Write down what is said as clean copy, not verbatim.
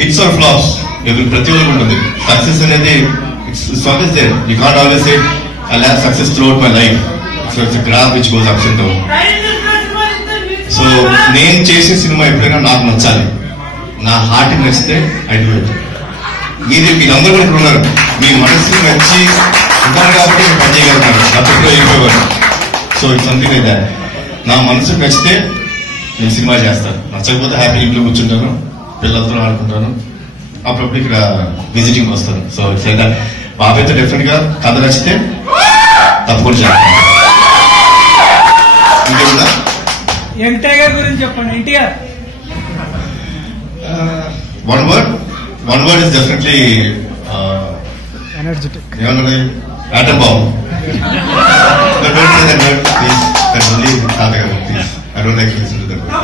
Hits are flops ప్రతి ఒక్కరికి ఉంటుంది. సక్సెస్ అనేది it's always there. You can't always say I'll have success throughout my life. So it's a graph which goes ups and down. So నేను చేసే cinema ఎప్పుడైనా నాకు నచ్చాలి, నా హార్ట్ నచ్చితే ఐ డూ ఇట్. మీరందరూ కూడా ఉన్నారు, మీ మనసు నచ్చి ఉంటారు కాబట్టి మీరు పని చేయగలుగుతారు, అప్పుడు అయిపోయారు. So it's something like that. నా మనసుకు నచ్చితే నేను సినిమా చేస్తాను, నచ్చకపోతే హ్యాపీ ఇంట్లో కూర్చుంటాను, పిల్లలతో ఆడుకుంటాను, అప్పుడప్పుడు ఇక్కడ విజిటింగ్ వస్తాను. So it's like that. బాబాయ్తో డెఫినెట్ గా కథ నచ్చితే తప్పకుండా చేస్తాను. ఇంకేముందా? ఎన్టీఆర్ గురించి చెప్పండి. NTR one word is definitely energetic. Atom bomb. But don't say that word, please. That's only Tata, please. I don't like to listen to that word. Yeah.